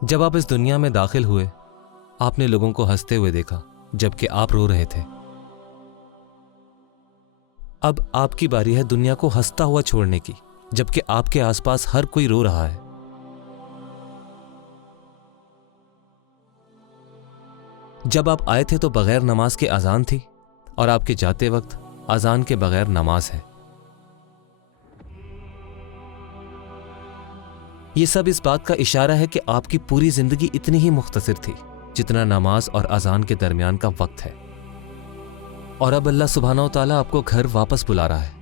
جب آپ اس دنیا میں داخل ہوئے آپ نے لوگوں کو ہنستے ہوئے دیکھا جبکہ آپ رو رہے تھے۔ اب آپ کی باری ہے دنیا کو ہنستا ہوا چھوڑنے کی جبکہ آپ کے آس پاس ہر کوئی رو رہا ہے۔ جب آپ آئے تھے تو بغیر نماز کے اذان تھی اور آپ کے جاتے وقت اذان کے بغیر نماز ہے۔ یہ سب اس بات کا اشارہ ہے کہ آپ کی پوری زندگی اتنی ہی مختصر تھی جتنا نماز اور اذان کے درمیان کا وقت ہے، اور اب اللہ سبحانہ و تعالیٰ آپ کو گھر واپس بلا رہا ہے۔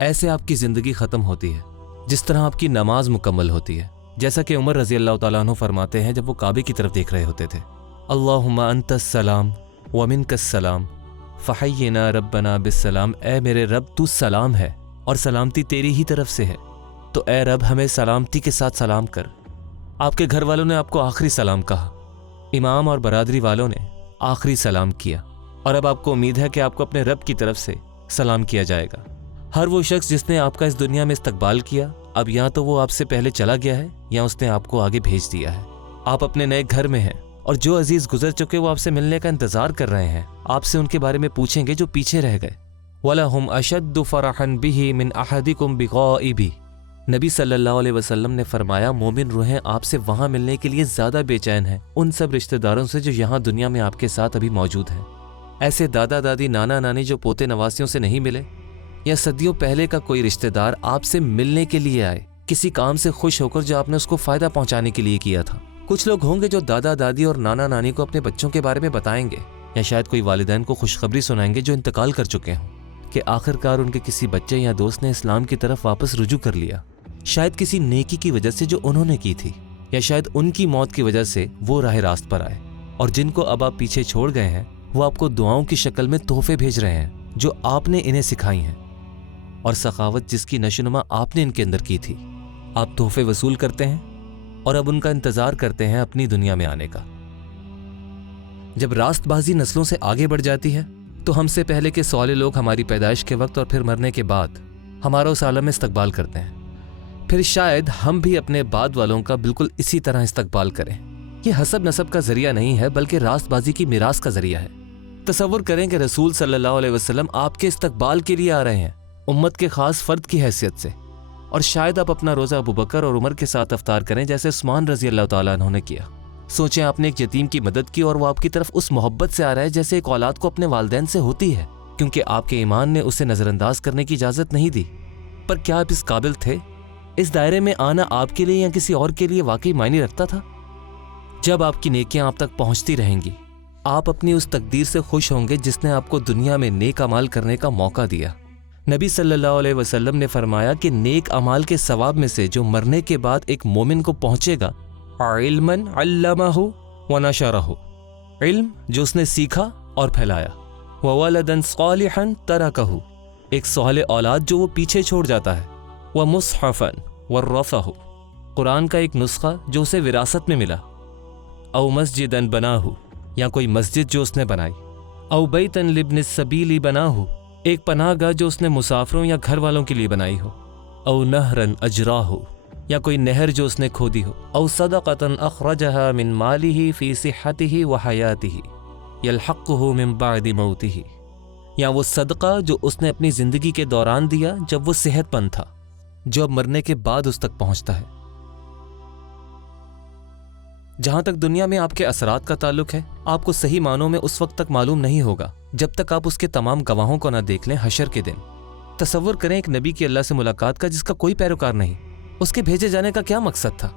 ایسے آپ کی زندگی ختم ہوتی ہے جس طرح آپ کی نماز مکمل ہوتی ہے، جیسا کہ عمر رضی اللہ تعالیٰ عنہ فرماتے ہیں جب وہ کعبے کی طرف دیکھ رہے ہوتے تھے، اللہم انت السلام ومنک السلام فحینا ربنا بالسلام، اے میرے رب تو سلام ہے اور سلامتی تیری ہی طرف سے ہے، تو اے رب ہمیں سلامتی کے ساتھ سلام کر۔ آپ کے گھر والوں نے آپ کو آخری سلام کہا، امام اور برادری والوں نے آخری سلام کیا، اور اب آپ کو امید ہے کہ آپ کو اپنے رب کی طرف سے سلام کیا جائے گا۔ ہر وہ شخص جس نے آپ کا اس دنیا میں استقبال کیا اب یا تو وہ آپ سے پہلے چلا گیا ہے یا اس نے آپ کو آگے بھیج دیا ہے۔ آپ اپنے نئے گھر میں ہیں اور جو عزیز گزر چکے وہ آپ سے ملنے کا انتظار کر رہے ہیں، آپ سے ان کے بارے میں پوچھیں گے جو پیچھے رہ گئے۔ وَلَهُمْ أَشَدُّ فَرَحًا بِهِ مِنْ أَحَدِكُمْ بِغَائِبِهِ، نبی صلی اللہ علیہ وسلم نے فرمایا مومن روحیں آپ سے وہاں ملنے کے لیے زیادہ بے چین ہیں ان سب رشتہ داروں سے جو یہاں دنیا میں آپ کے ساتھ ابھی موجود ہیں۔ ایسے دادا دادی نانا نانی جو پوتے نواسیوں سے نہیں ملے، یا صدیوں پہلے کا کوئی رشتہ دار آپ سے ملنے کے لیے آئے کسی کام سے خوش ہو کر جو آپ نے اس کو فائدہ پہنچانے کے لیے کیا تھا۔ کچھ لوگ ہوں گے جو دادا دادی اور نانا نانی کو اپنے بچوں کے بارے میں بتائیں گے، یا شاید کوئی والدین کو خوشخبری سنائیں گے جو انتقال کر چکے ہوں کہ آخر کار ان کے کسی بچے یا دوست نے اسلام کی طرف واپس رجوع کر لیا، شاید کسی نیکی کی وجہ سے جو انہوں نے کی تھی، یا شاید ان کی موت کی وجہ سے وہ راہ راست پر آئے، اور جن کو اب آپ پیچھے چھوڑ گئے ہیں وہ آپ کو دعاؤں کی شکل میں تحفے بھیج رہے ہیں جو آپ نے انہیں سکھائی ہیں، اور سخاوت جس کی نشوونما آپ نے ان کے اندر کی تھی۔ آپ تحفے وصول کرتے ہیں اور اب ان کا انتظار کرتے ہیں اپنی دنیا میں آنے کا۔ جب راست بازی نسلوں سے آگے بڑھ جاتی ہے تو ہم سے پہلے کے سوالے لوگ ہماری پیدائش کے وقت اور پھر مرنے کے بعد ہمارا اس عالم میں استقبال کرتے ہیں، پھر شاید ہم بھی اپنے بعد والوں کا بالکل اسی طرح استقبال کریں۔ یہ حسب نسب کا ذریعہ نہیں ہے بلکہ راست بازی کی میراث کا ذریعہ ہے۔ تصور کریں کہ رسول صلی اللہ علیہ وسلم آپ کے استقبال کے لیے آ رہے ہیں امت کے خاص فرد کی حیثیت سے، اور شاید آپ اپنا روزہ ابوبکر اور عمر کے ساتھ افطار کریں جیسے عثمان رضی اللہ تعالیٰ عنہ نے کیا۔ سوچیں آپ نے ایک یتیم کی مدد کی اور وہ آپ کی طرف اس محبت سے آ رہا ہے جیسے ایک اولاد کو اپنے والدین سے ہوتی ہے، کیونکہ آپ کے ایمان نے اسے نظر انداز کرنے کی اجازت نہیں دی۔ پر کیا آپ اس قابل تھے؟ اس دائرے میں آنا آپ کے لیے یا کسی اور کے لیے واقعی معنی رکھتا تھا؟ جب آپ کی نیکیاں آپ تک پہنچتی رہیں گی آپ اپنی اس تقدیر سے خوش ہوں گے جس نے آپ کو دنیا میں نیک اعمال کرنے کا موقع دیا۔ نبی صلی اللہ علیہ وسلم نے فرمایا کہ نیک اعمال کے ثواب میں سے جو مرنے کے بعد ایک مومن کو پہنچے گا، علماً علمہ ونشرہ، علم جو اس نے سیکھا اور پھیلایا، وولداً صالحاً ترکہ، ایک صالح اولاد جو وہ پیچھے چھوڑ جاتا ہے، ومصحفاً ورثہ، قرآن کا ایک نسخہ جو اسے وراثت میں ملا، او مسجداً بناہ، یا کوئی مسجد جو اس نے بنائی، او بیتاً لابن السبیل بناہ، ایک پناہ گاہ جو اس نے مسافروں یا گھر والوں کے لیے بنائی ہو، او نہراً اجراہ، یا کوئی نہر جو اس نے کھودی ہو، او صدقۃ اخرجها من مالہ فی صحتہ وحیاتہ یلحقہ من بعد موتہ، یا وہ صدقہ جو اس نے اپنی زندگی کے دوران دیا جب وہ صحت مند تھا، جو اب مرنے کے بعد اس تک پہنچتا ہے۔ جہاں تک دنیا میں آپ کے اثرات کا تعلق ہے آپ کو صحیح معنوں میں اس وقت تک معلوم نہیں ہوگا جب تک آپ اس کے تمام گواہوں کو نہ دیکھ لیں حشر کے دن۔ تصور کریں ایک نبی کی اللہ سے ملاقات کا جس کا کوئی پیروکار نہیں، اس کے بھیجے جانے کا کیا مقصد تھا؟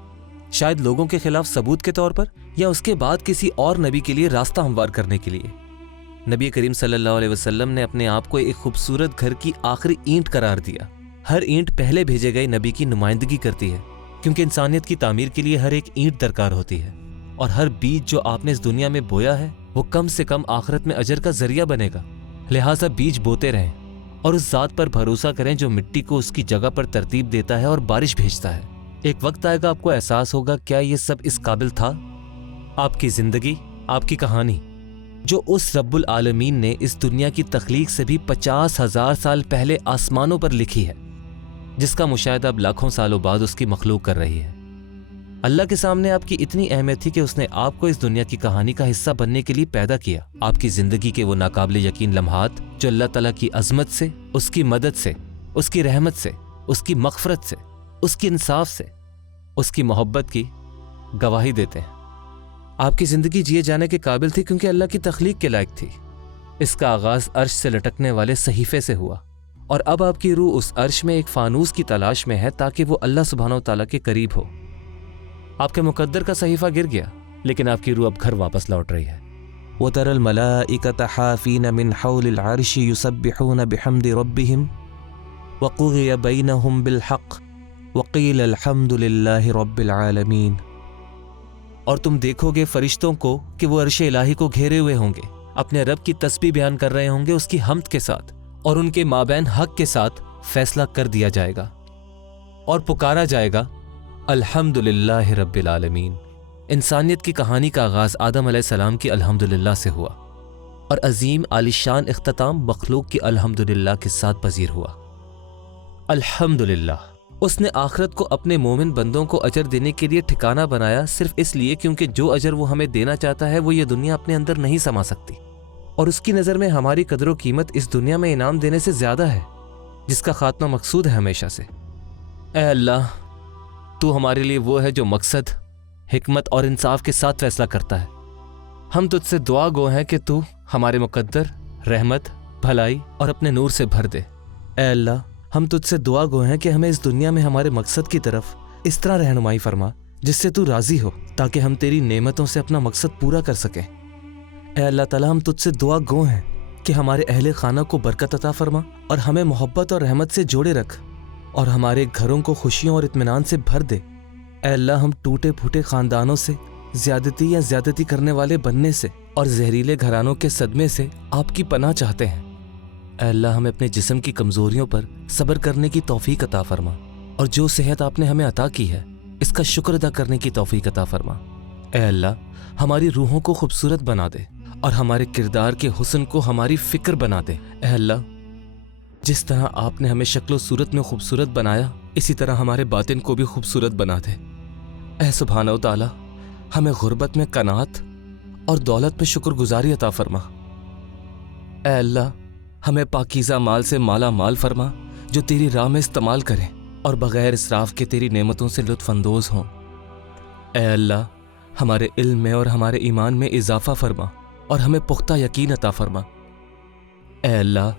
شاید لوگوں کے خلاف ثبوت کے طور پر، یا اس کے بعد کسی اور نبی کے لیے راستہ ہموار کرنے کے لیے۔ نبی کریم صلی اللہ علیہ وسلم نے اپنے آپ کو ایک خوبصورت گھر کی آخری اینٹ قرار دیا۔ ہر اینٹ پہلے بھیجے گئے نبی کی نمائندگی کرتی ہے، کیونکہ انسانیت کی تعمیر کے لیے ہر ایک اینٹ درکار ہوتی ہے، اور ہر بیج جو آپ نے اس دنیا میں بویا ہے وہ کم سے کم آخرت میں اجر کا ذریعہ بنے گا، لہٰذا بیج بوتے رہیں۔ اور اس ذات پر بھروسہ کریں جو مٹی کو اس کی جگہ پر ترتیب دیتا ہے اور بارش بھیجتا ہے۔ ایک وقت آئے گا آپ کو احساس ہوگا کیا یہ سب اس قابل تھا؟ آپ کی زندگی، آپ کی کہانی، جو اس رب العالمین نے اس دنیا کی تخلیق سے بھی 50,000 سال پہلے آسمانوں پر لکھی ہے، جس کا مشاہدہ اب لاکھوں سالوں بعد اس کی مخلوق کر رہی ہے۔ اللہ کے سامنے آپ کی اتنی اہمیت تھی کہ اس نے آپ کو اس دنیا کی کہانی کا حصہ بننے کے لیے پیدا کیا۔ آپ کی زندگی کے وہ ناقابل یقین لمحات جو اللہ تعالیٰ کی عظمت سے، اس کی مدد سے، اس کی رحمت سے، اس کی مغفرت سے، اس کی انصاف سے، اس کی محبت کی گواہی دیتے ہیں۔ آپ کی زندگی جیے جانے کے قابل تھی کیونکہ اللہ کی تخلیق کے لائق تھی۔ اس کا آغاز عرش سے لٹکنے والے صحیفے سے ہوا، اور اب آپ کی روح اس عرش میں ایک فانوس کی تلاش میں ہے تاکہ وہ اللہ سبحانہ و تعالیٰ کے قریب ہو۔ آپ کے مقدر کا صحیفہ گر گیا، لیکن آپ کی روح اب گھر واپس لوٹ رہی ہے۔ وَتَرَى الْمَلَائِكَةَ حَافِينَ مِنْ حَوْلِ الْعَرْشِ يُسَبِّحُونَ بِحَمْدِ رَبِّهِمْ وَقُضِيَ بَيْنَهُمْ بِالْحَقِّ وَقِيلَ الْحَمْدُ لِلَّهِ رَبِّ الْعَالَمِينَ۔ اور تم دیکھو گے فرشتوں کو کہ وہ عرش الہی کو گھیرے ہوئے ہوں گے، اپنے رب کی تسبیح بیان کر رہے ہوں گے اس کی حمد کے ساتھ، اور ان کے مابین حق کے ساتھ فیصلہ کر دیا جائے گا اور پکارا جائے گا الحمدللہ رب العالمین۔ انسانیت کی کہانی کا آغاز آدم علیہ السلام کی الحمدللہ سے ہوا، اور عظیم عالیشان اختتام مخلوق کی الحمدللہ کے ساتھ پذیر ہوا۔ الحمدللہ، اس نے آخرت کو اپنے مومن بندوں کو اجر دینے کے لیے ٹھکانہ بنایا، صرف اس لیے کیونکہ جو اجر وہ ہمیں دینا چاہتا ہے وہ یہ دنیا اپنے اندر نہیں سما سکتی، اور اس کی نظر میں ہماری قدر و قیمت اس دنیا میں انعام دینے سے زیادہ ہے، جس کا خاتمہ مقصود ہے ہمیشہ سے۔ اے اللہ، تو ہمارے لیے وہ ہے جو مقصد، حکمت اور انصاف کے ساتھ فیصلہ کرتا ہے۔ ہم تجھ سے دعا گو ہیں کہ تو ہمارے مقدر، رحمت، بھلائی اور اپنے نور سے بھر دے۔ اے اللہ، ہم تجھ سے دعا گو ہیں کہ ہمیں اس دنیا میں ہمارے مقصد کی طرف اس طرح رہنمائی فرما جس سے تو راضی ہو، تاکہ ہم تیری نعمتوں سے اپنا مقصد پورا کر سکیں۔ اے اللہ تعالیٰ، ہم تجھ سے دعا گو ہیں کہ ہمارے اہل خانہ کو برکت عطا فرما اور ہمیں محبت اور رحمت سے جوڑے رکھ، اور ہمارے گھروں کو خوشیوں اور اطمینان سے بھر دے۔ اے اللہ، ہم ٹوٹے پھوٹے خاندانوں سے، زیادتی یا زیادتی کرنے والے بننے سے اور زہریلے گھرانوں کے صدمے سے آپ کی پناہ چاہتے ہیں۔ اے اللہ، ہمیں اپنے جسم کی کمزوریوں پر صبر کرنے کی توفیق عطا فرما، اور جو صحت آپ نے ہمیں عطا کی ہے اس کا شکر ادا کرنے کی توفیق عطا فرما۔ اے اللہ، ہماری روحوں کو خوبصورت بنا دے اور ہمارے کردار کے حسن کو ہماری فکر بنا دے۔ اے اللہ، جس طرح آپ نے ہمیں شکل و صورت میں خوبصورت بنایا، اسی طرح ہمارے باطن کو بھی خوبصورت بنا دے۔ اے سبحانہ و تعالی، ہمیں غربت میں قناعت اور دولت میں شکر گزاری عطا فرما۔ اے اللہ، ہمیں پاکیزہ مال سے مالا مال فرما جو تیری راہ میں استعمال کریں اور بغیر اسراف کے تیری نعمتوں سے لطف اندوز ہوں۔ اے اللہ، ہمارے علم میں اور ہمارے ایمان میں اضافہ فرما اور ہمیں پختہ یقین عطا فرما۔ اے اللہ،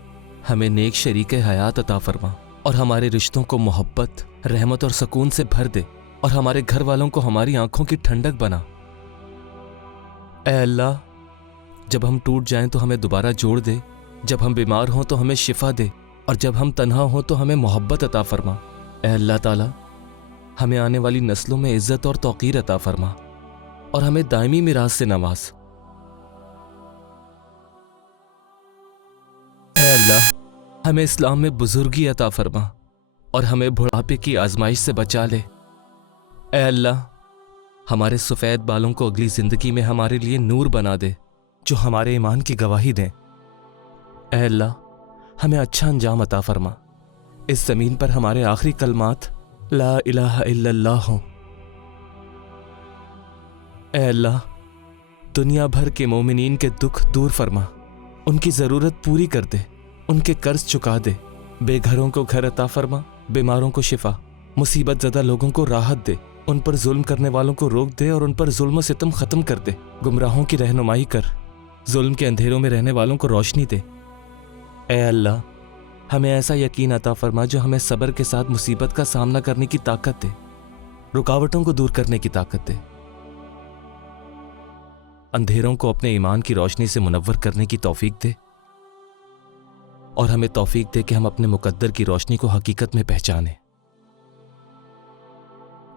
ہمیں نیک شریک حیات عطا فرما اور ہمارے رشتوں کو محبت، رحمت اور سکون سے بھر دے، اور ہمارے گھر والوں کو ہماری آنکھوں کی ٹھنڈک بنا۔ اے اللہ، جب ہم ٹوٹ جائیں تو ہمیں دوبارہ جوڑ دے، جب ہم بیمار ہوں تو ہمیں شفا دے، اور جب ہم تنہا ہوں تو ہمیں محبت عطا فرما۔ اے اللہ تعالی، ہمیں آنے والی نسلوں میں عزت اور توقیر عطا فرما اور ہمیں دائمی میراث سے نواز۔ اے اللہ، ہمیں اسلام میں بزرگی عطا فرما اور ہمیں بڑھاپے کی آزمائش سے بچا لے۔ اے اللہ، ہمارے سفید بالوں کو اگلی زندگی میں ہمارے لیے نور بنا دے جو ہمارے ایمان کی گواہی دیں۔ اے اللہ، ہمیں اچھا انجام عطا فرما، اس زمین پر ہمارے آخری کلمات لا الہ الا اللہ ہوں۔ اے اللہ، دنیا بھر کے مومنین کے دکھ دور فرما، ان کی ضرورت پوری کر دے، ان کے قرض چکا دے، بے گھروں کو گھر عطا فرما، بیماروں کو شفا، مصیبت زدہ لوگوں کو راحت دے، ان پر ظلم کرنے والوں کو روک دے اور ان پر ظلم و ستم ختم کر دے، گمراہوں کی رہنمائی کر، ظلم کے اندھیروں میں رہنے والوں کو روشنی دے۔ اے اللہ، ہمیں ایسا یقین عطا فرما جو ہمیں صبر کے ساتھ مصیبت کا سامنا کرنے کی طاقت دے، رکاوٹوں کو دور کرنے کی طاقت دے، اندھیروں کو اپنے ایمان کی روشنی سے منور کرنے کی توفیق دے، اور ہمیں توفیق دے کہ ہم اپنے مقدر کی روشنی کو حقیقت میں پہچانیں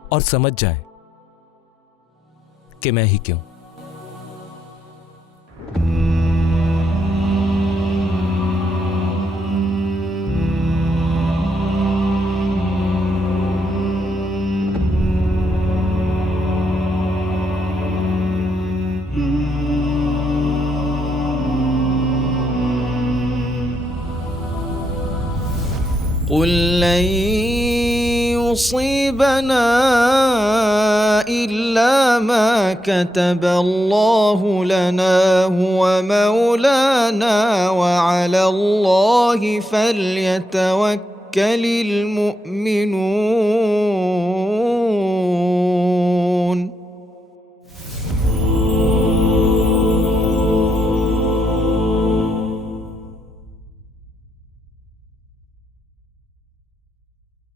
اور سمجھ جائیں کہ میں ہی کیوں۔ قل لن يصيبنا إلا ما كتب الله لنا هو مولانا وعلى الله فليتوكل المؤمنون